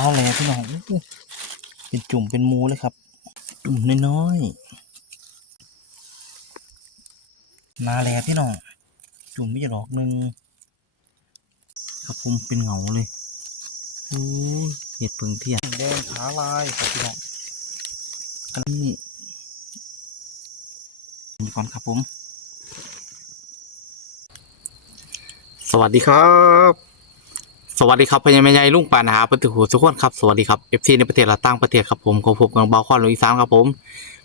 าวแหล่พี่น้องเป็นจุ่มเป็นมูเลยครับ จุ่มน้อยๆนาแหล่พี่น้องจุ่มไม่จะดอกหนึ่งครับผมเป็นเหงาเลยโอ้ยเห็ดเพิงเทียนแดงขาลายครับพี่น้องอันนี้มีก่อนครับผม สวัสดีครับ สวัสดีครับพญาแม่ใหญ่ลุงปานาปฏิหูทุกคนครับ สวัสดีครับเอฟซีในประเทศและต่างประเทศครับผมของผมกับเบาคอนลุยสามครับผม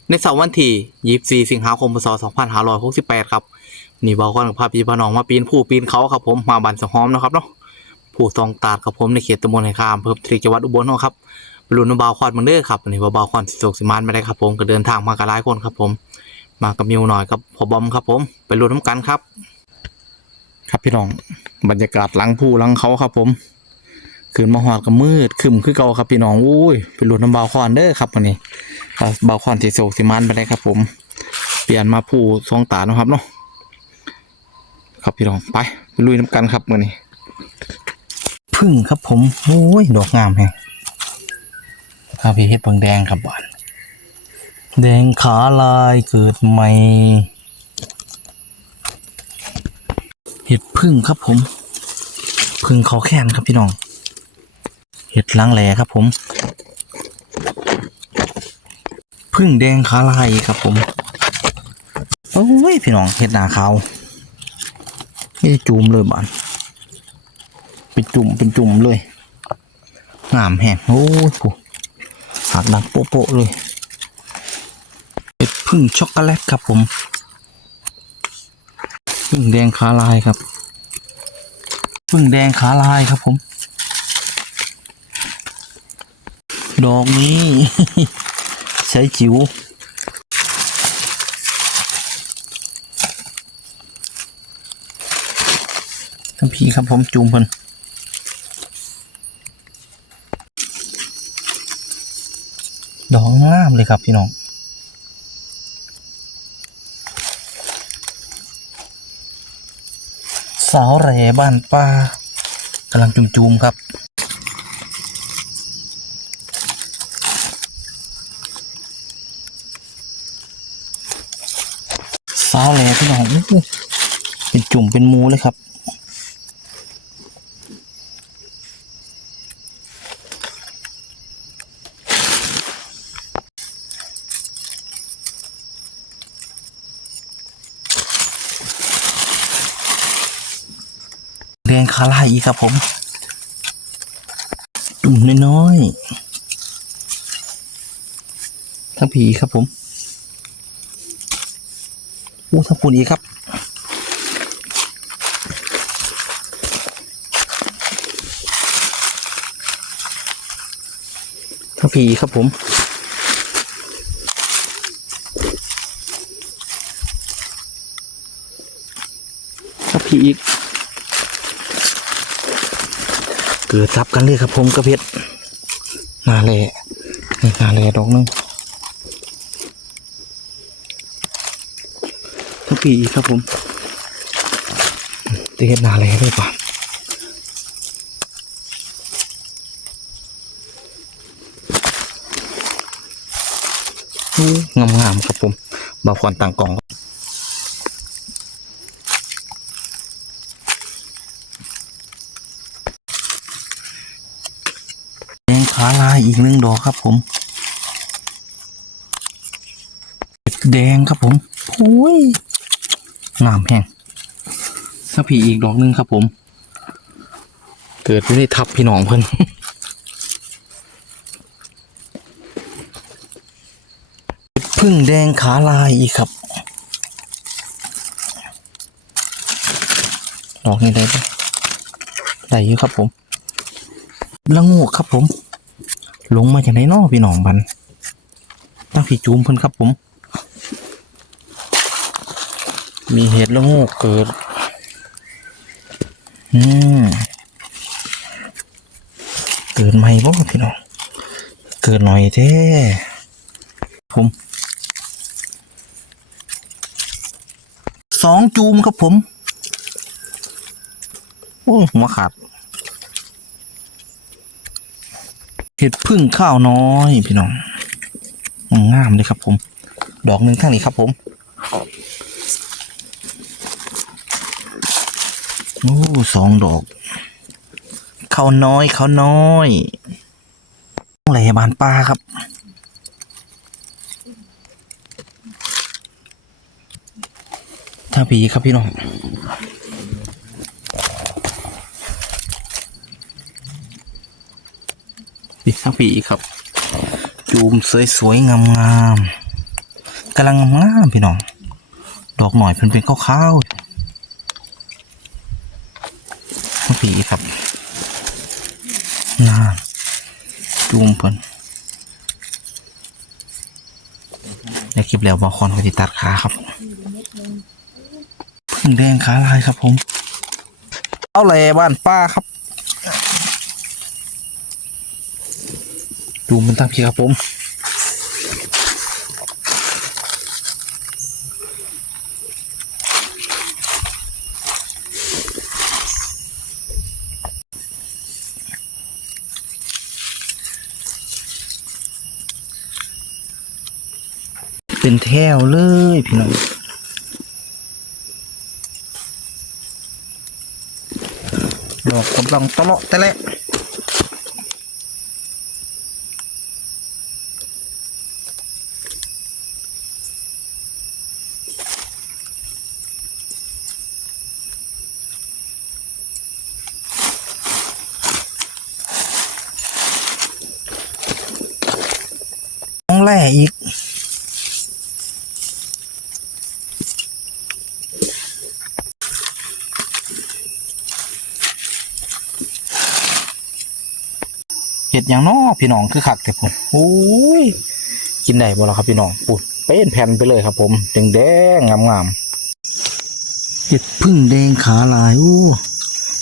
ในเสาร์วันที่ 24 สิงหาคมพศ2568 ครับ นี่เบาคอนกับพาพี่พน้องมาปีนผู้ปีนเขาครับผมมาบันสะหอมนะครับเนาะผู้ซองตาดครับผมในเขตตำบลไหคามเพิ่มตรีจังหวัดอุบลเนาะครับบรรลุนเบาคอนมึงเด้อครับวันนี้ว่าเบาคอนสิโศกสิมานไม่ได้ครับผมก็เดินทางมากับหลายคนครับผม มากับมิวหน่อยกับพอบอมครับผม ไปลุ้นน้ำกันครับ ครับพี่น้อง บรรยากาศหลังผู้หลังเขาครับผมคืนมาหอดก็มืดคึมคือเก่าครับพี่น้องอุ้ยไปหลุดน้ำเบาวคอนเด้อครับวันนี้อ่าบาวคอนสีโศกสีมันไปได้ครับผม เปลี่ยนมาผู้สองตาเนาะครับเนาะครับพี่น้องไปไปลุยน้ำกันครับวันนี้พึ่งครับผมโอ้ยดอกงามแฮงครับพี่เฮ็ดเพิงแดงครับบานแดงขาลายเกิดใหม่ เห็ดพึ่งครับผม พึ่งเขาแค้นครับพี่น้อง เห็ดล้างแหลครับผม พึ่งแดงขาลายครับผมโอ้ยพี่น้องเห็ดหนาขาวไม่ได้จูมเลยบานเป็นจุ่มเป็นจุ่มเลยงามแห้งโอ้ยกูหักดังโป๊ะเลยเป็นพึ่งช็อกโกแลตครับผม พึ่งแดงขาลายครับ พึ่งแดงขาลายครับผม ดอกนี้ ใช้จิ๋วทั้งพี่ครับผมจูมเพิ่นดอกงามเลยครับพี่น้อง สาวเร่บ้านป้ากำลังจุมๆครับสาวเร่พี่น้องเป็นจุ่มเป็นมูเลยครับ คาลาอีกครับผมจุ่มน้อยๆทั้งผีครับผมอู้ทั้งปุ่นอีกครับทั้งผีครับผมทั้งผีอีก เกิดทับกันเลยครับผมกระเพชรนาแลนี่นาแลดอกหนึงทุกปีอีกครับผมจะเห็นนาแลด้วยป่ะงามงาๆครับผมบาฟอนต่างกล่อง แดงขาลายอีกหนึ่งดอกครับผมเห็ดแดงครับผมโอ้ยงามแห้งถ้าผีอีกดอกหนึงครับผม เกิดไม่ได้ทับพี่น้องเพิ่นพึ่งแดงขาลายอีกครับ ดอกนี้ได้ได้อยู่ครับผมละงูครับผม ลงมาจากไหนนอพี่น้องบันตั้งผีจูมเพิ่นครับผม มีเห็ดละงูกเกิด อืมเกิดใหม่บ่พี่น้อง เกิดหน่อยแท้ผมสองจูมครับผม โอ้หัวขาด เห็ดพึ่งข้าวน้อยพี่น้องงามเลยครับผม ดอกหนึ่งข้างนี้ครับผมโอ้สองดอกข้าวน้อยข้าวน้อยแหลบานปลาครับทาผีครับพี่น้อง พี่ทางผีครับจูมสวยๆงามๆกำลังงามพี่น้องดอกหน่อยเพิ่นเป็นขาวๆทางผีครับน่าจูมเพิ่นในคลิปแล้วบอกคอนเขาติตัดขาครับพึ่งแดงขาลายครับผม เอาแหล่บ้านป้าครับ ดูมันตั้งพี่ครับผมเป็นแถวเลยพี่น้องดอกกำลังตะเลาะแต่แหละ แล่อีก เห็ดอย่างน้อพี่น้องคือคักแต่ผมโอ้ย กินได้บ่ล่ะครับพี่น้องปุดเป็นแผ่นไปเลยครับผมแดงแดงงามงามๆเห็ดพึ่งแดงขาลายอู้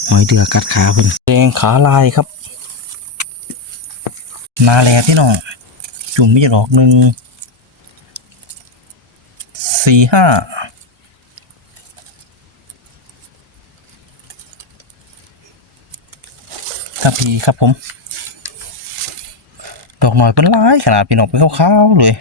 หอยเดือกัดขาเพิ่นแดงขาลายครับ นาแลพี่น้อง จุ่มไม่จะดอกหนึ่งสี่ห้าทัพพีครับผม ดอกหน่อยเป็นร้ายขนาดพี่น้องเป็นขาวๆเลย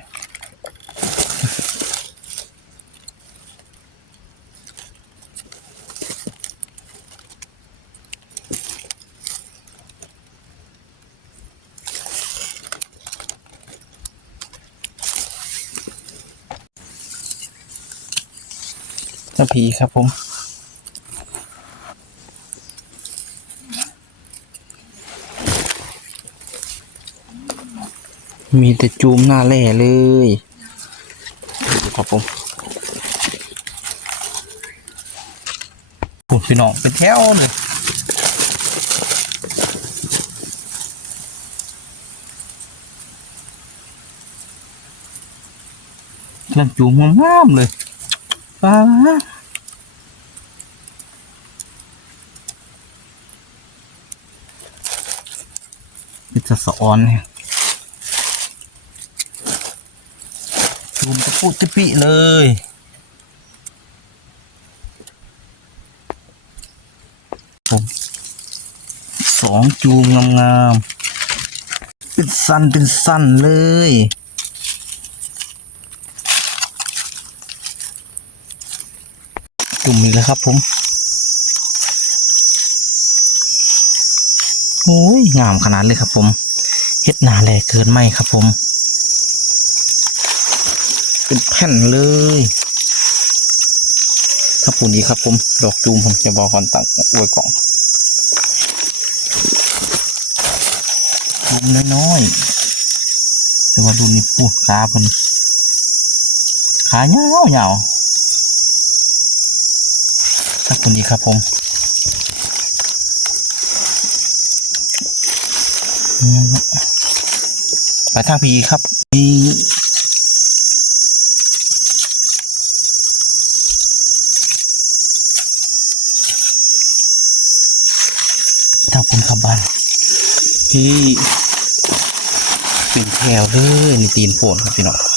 น้ำผีครับผม มีแต่จูมหน้าแหล่เลยครับผมปุ่นพี่น้องเป็นแถวเลยกำลังจูมงามเลย ป้าเป็นจะสะออนเนี่ยจูมตะปุตะปิเลยผมสองจูมงามๆเป็นสั้นเป็นสั้นเลย จุ่มอีกแล้วครับผมโอ้ยงามขนาดเลยครับผมเฮ็ดหนาแหลกเกินไหมครับผม เป็นแผ่นเลยครับปุ่นนี้ครับผม ดอกจูมผมจะบอกคอนตังอวยกล่องจูมน้อยๆแต่ว่าดูนี่ปูขาเพิ่นขาเงาเงา ครับปุ่นนี้ครับผมไปทางพีครับพีทางคุณขับบ้านพี่เป็นแถวเลยนี่ตีนโผนครับพี่น้อง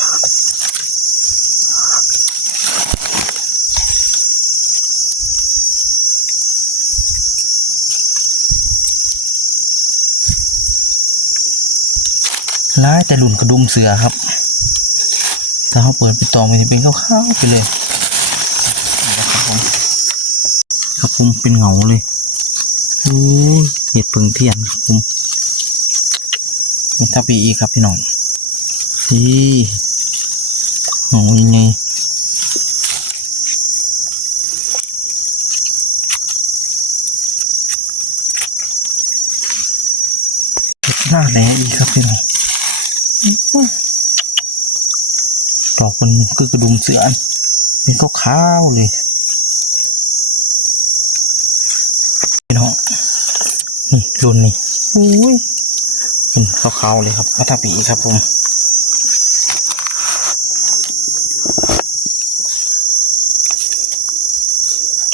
ร้ายแต่หลุนกระดุมเสือครับ ถ้าเขาเปิดไปตองมันจะเป็นข้าวๆไปเลยครับผมครับผมเป็นเหงาเลยโอ้ยเห็ดเพิงเทียนครับผมมันทับไปอีกครับพี่น้องนี่เหงายังไงหน้าแหลอีกครับพี่น้อง ดอกมันคือกระดุมเสือเป็นขาวๆเลยพี่น้องนี่รุ่นนี่โอ้ยเป็นขาวๆเลยครับมาทาปีครับผม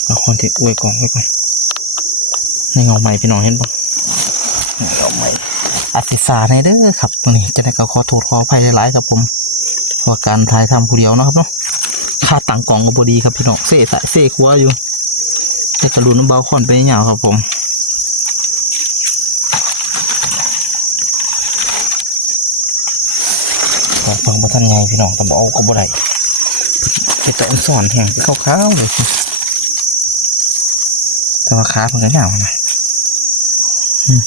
เอาคนที่อวยกล่องไว้ก่อนในเงาใหม่พี่น้องเห็นปะในเงาใหม่ อาศิสาในเด้อครับนนี้จะได้ก็ขอโทษขออภัยหลายๆครับผมเพราะการถ่ายทำผู้เดียวนะครับเนาะค่าตังกล่องก็บดีครับพี่น้องเซ่สายเซ่ครัวอยู่แต่กระลุนน้ำเบาคอนไปยาวครับผมดอกฟังบ่ทันไงพี่น้องแต่บเอาก็บ่ได้เป็นแต่อันสอนแห้งขาวๆเลยแต่ว่าขาเพิ่นก็ยาวนะอืม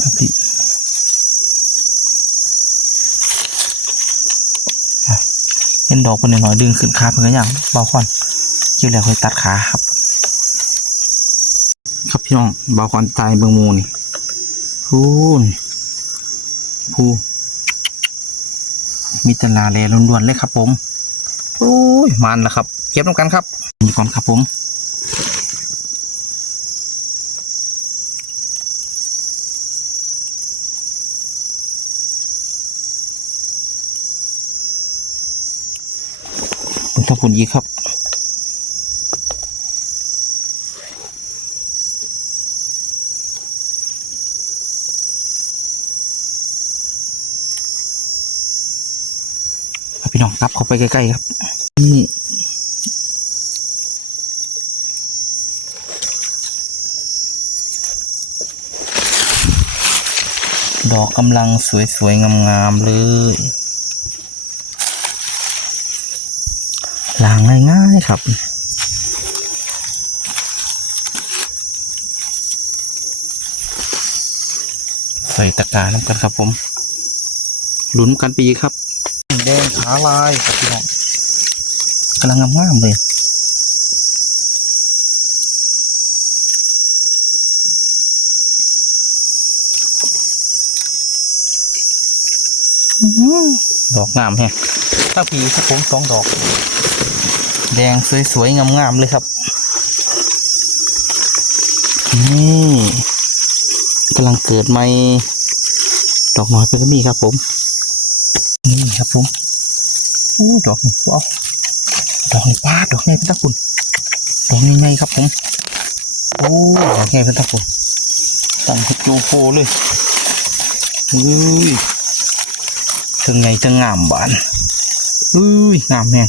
ครับพี่ เห็นดอกเป็นหน่อยๆดึงขึ้นขาเพื่อนอย่างเบาคอนอยู่แล้วค่อยตัดขาครับ ครับพี่น้องเบาคอนตายเบิงมูนี่พูนพูมีแตลาเลล้วนๆเลยครับ ผมโอ้ยมันแล้วครับ เก็บน้ำกันครับนี่ก่อนครับผม ทัพคุณยีครับพี่น้องครับเข้าไปใกล้ๆครับนี่ดอกกำลังสวยๆงามๆเลย ล้างง่ายๆครับใส่ตะกร้าน้ำกันครับผมลุ้นกันปีครับ แดงขาลายครับพี่น้องกำลังงามๆเลยอื้อหือดอกงามแฮะตั้งปีครับผมสองดอก แดงสวยๆ งามๆ เลยครับ นี่กำลังเกิดใหม่ดอกน้อยเป็นก็มีครับผม นี่ครับผมโอ้ดอกนี่ว้าวดอกนี่ป้าดดอกใหญ่เป็นตะกุนดอกใหญ่ๆครับผมโอ้ดอกใหญ่เป็นตะกุนตั้งเห็ดโลโฟเลยอุ้ยถึงไงจะงามบานอุ้ยงามแน่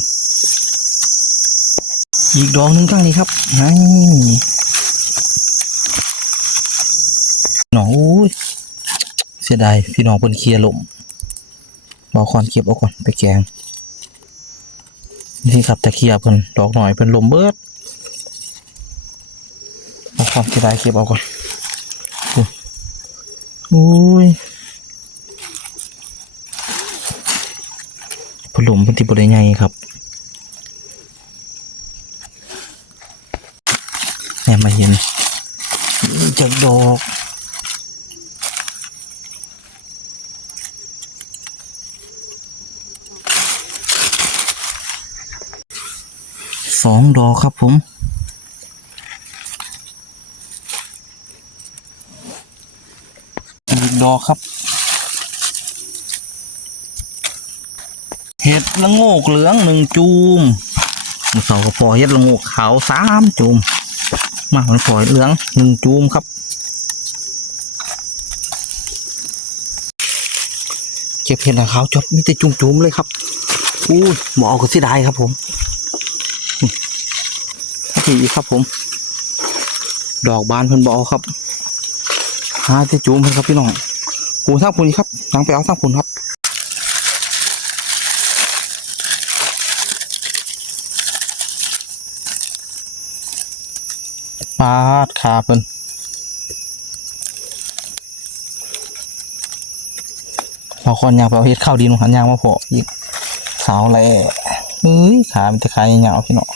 อีกดอกหนึงข้างนี้ครับนี่หนองอ้ยเสียดายพี่น้องเพิ่นเคลียร์ลมบอกคอนเก็บเอาก่อนไปแกงนี่ครับตะเคียบเพิ่นดอกหน่อยเพิ่นลมเบิดบอกคอนเก็บได้เก็บเอาก่อนอุ้ยอุ้ยเพิ่นลมเพิ่นติบ่ได้ใหญ่ครับแห มาเห็นจากดอกสองดอกครับผมอีกดอกครับ เห็ดละโงกเหลืองหนึ่งจูมมือสองก็พอเห็ดละโงกขาวสามจูม มามันปล่อยเหลืองหนึ่งจูมครับเก็บเห็ดละขาวจดมีแต่จุ่มๆเลยครับอู้หมอก็เสียดายครับผมทีครับผม ดอกบานเพิ่นบอครับหาที่จูมเพิ่นครับพี่น้องผูทางผูนี่ครับทางไปเอาทางผูนครับ ปาดขาเพิ่นพอคนอยากไปเอาเฮ็ดข้าวดินหันยางมาพออีกสาวแหล่เอ้ยขามันจะขายยาวพี่น้อง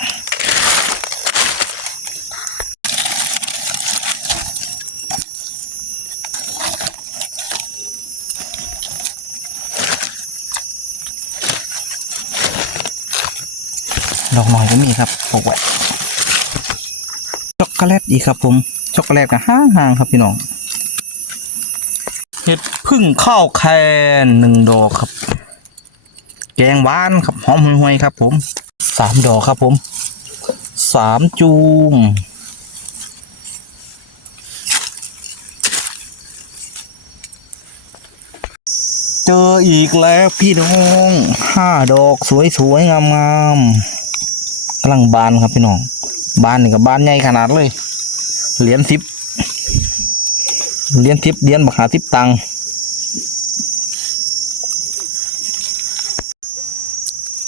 ดอกหน่อยก็มีครับปกไว้ โกแลตอีกครับผมช็อกโกแลตกับห้างห่างครับพี่น้องเห็ดพึ่งข้าวแคนหนึ่งดอกครับ แกงหวานครับหอมห่วยๆครับ ผมสามดอกครับผมสามจูมเจออีกแล้วพี่น้องห้าดอกสวยๆงามๆกำลังบานครับพี่น้อง บ้านนี่ก็บ้านใหญ่ขนาดเลย เหรียญทิปเหรียญทิปเหรียญบักหาทิปตัง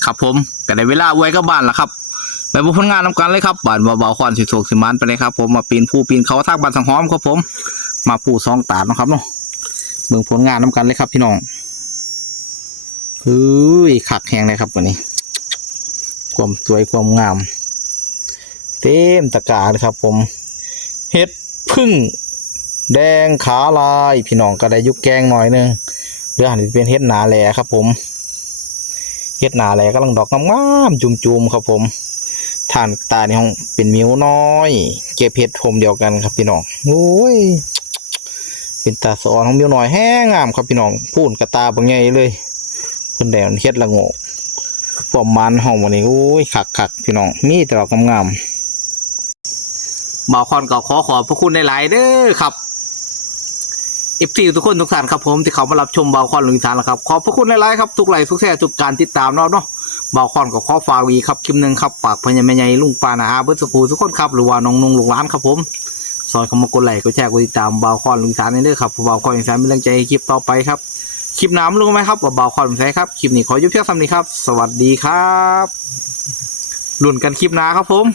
ครับผมก็ได้เวลาอวยกับบ้านแล้วครับ ไปบุกผลงานนำกันเลยครับบ้านเบาๆควันสิโศกสิมันไปเลยครับ ผมมาปีนผู้ปีนเขาทางบ้านสังหอมครับผม มาผู้สองตาดนะครับเนาะเบิ่งผลงานนำกันเลยครับ พี่น้องเฮ้ยขักแหงเลยครับวันนี้ ความสวยความงาม เต็มตะกาเลยครับ ผมเห็ดพึ่งแดงขาลายพี่น้องก็ได้ยุกแกงหน่อยหนึงเรื่องนี้เป็นเห็ดหนาแหล่ครับ ผมเฮ็ดหนาแหลกำลังดอกงามๆจุ่มๆครับ ผมทานตาในห้องเป็นมิ้วน้อย เก็บเห็ดโฮมเดียวกันครับพี่น้องโอ้ยเป็นตาสอนของมิ้วน้อยแห้งงามครับพี่น้องพูนกระตาบางใหญ่เลยเพิ่นแดงเฮ็ดละโงกพวกมันห้องวันนี้โอ้ยคักๆพี่น้องมีแต่ดอกงามๆ บาวคอนก็ขอขอบพระคุณหลายๆเด้อครับเอฟซีทุกคนทุกท่านครับผมที่เขามารับชมบาวคอนลุงอีสานนะครับขอบพระคุณหลายๆครับทุกไลค์ทุกแชร์ทุกการติดตามเราเนาะบาวคอนก็ขอฝากวีครับคลิปหนึ่งครับฝากพญาแม่ใหญ่ลุงปานาอาเบิร์ตสกูทุกคนครับหรือว่าน้องนุ่งลูกหลานครับผมซอยคำมากดไลค์กดแชร์กดติดตามบาวคอนลุงอีสานนี่เด้อครับบาวคอนลุงอีสานเป็นแรงใจให้คลิปต่อไปครับคลิปน้ำรู้ไหมครับว่าบาคอนเป็นไงครับ คลิปนี้ขอยุบเพียงซ้ำนี้ครับ สวัสดีครับหลุนกันคลิปหน้าครับผม